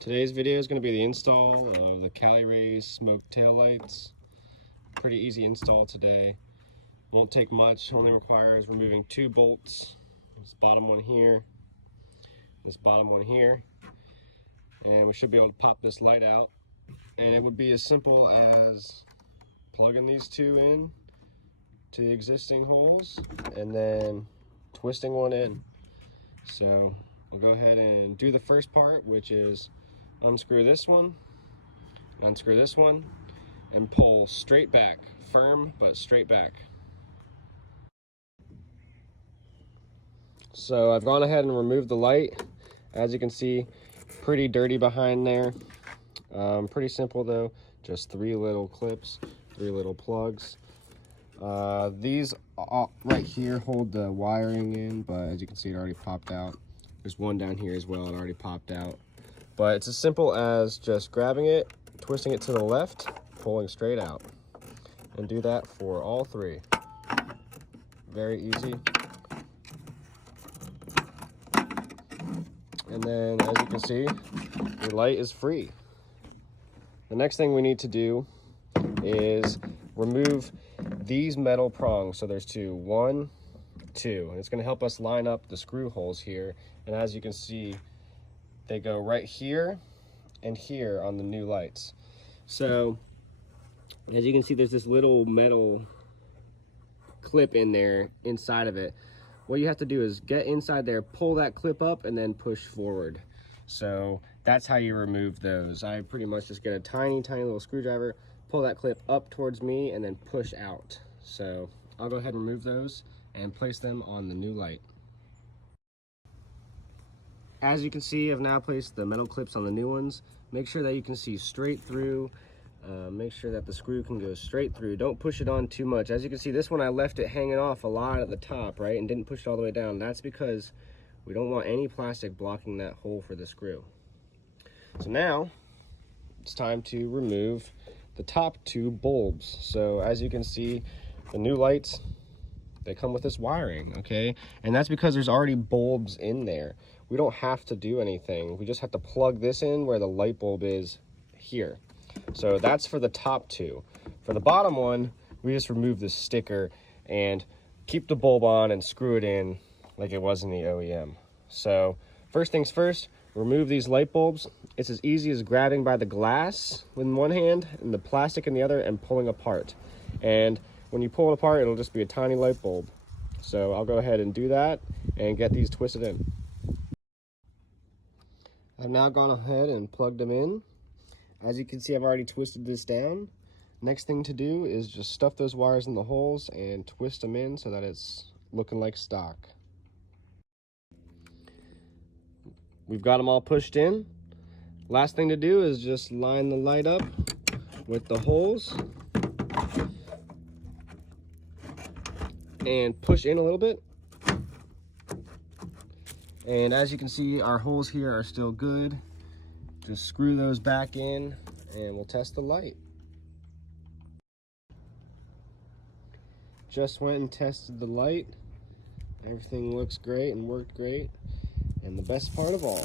Today's video is going to be the install of the Cali smoke tail lights. Pretty easy install today. Won't take much, only requires removing 2 bolts. This bottom one here, this bottom one here. And we should be able to pop this light out. And it would be as simple as plugging these 2 in to the existing holes and then twisting one in. So we'll go ahead and do the first part, which is unscrew this one, unscrew this one, and pull straight back. Firm, but straight back. So I've gone ahead and removed the light. As you can see, pretty dirty behind there. Pretty simple though, just 3 little clips, 3 little plugs. These right here hold the wiring in, but as you can see, it already popped out. There's one down here as well, it already popped out. But it's as simple as just grabbing it, twisting it to the left, pulling straight out. And do that for all 3. Very easy. And then, as you can see, your light is free. The next thing we need to do is remove these metal prongs. So there's 2, 1, 2. And it's going to help us line up the screw holes here. And as you can see, they go right here and here on the new lights. So as you can see, there's this little metal clip in there inside of it. What you have to do is get inside there, pull that clip up, and then push forward. So that's how you remove those. I pretty much just get a tiny little screwdriver, pull that clip up towards me, and then push out. So I'll go ahead and remove those and place them on the new light. As you can see, I've now placed the metal clips on the new ones. Make sure that you can see straight through. Make sure that the screw can go straight through. Don't push it on too much. As you can see, this one I left it hanging off a lot at the top, right? And didn't push it all the way down. That's because we don't want any plastic blocking that hole for the screw. So now it's time to remove the top 2 bulbs. So as you can see, the new lights, they come with this wiring, okay? And that's because there's already bulbs in there. We don't have to do anything. We just have to plug this in where the light bulb is here. So that's for the top 2. For the bottom one, we just remove this sticker and keep the bulb on and screw it in like it was in the OEM. So first things first, remove these light bulbs. It's as easy as grabbing by the glass with one hand and the plastic in the other and pulling apart. And when you pull it apart, it'll just be a tiny light bulb. So I'll go ahead and do that and get these twisted in. I've now gone ahead and plugged them in. As you can see, I've already twisted this down. Next thing to do is just stuff those wires in the holes and twist them in so that it's looking like stock. We've got them all pushed in. Last thing to do is just line the light up with the holes and push in a little bit. And as you can see, our holes here are still good. Just screw those back in and we'll test the light. Just went and tested the light. Everything looks great and worked great. And the best part of all,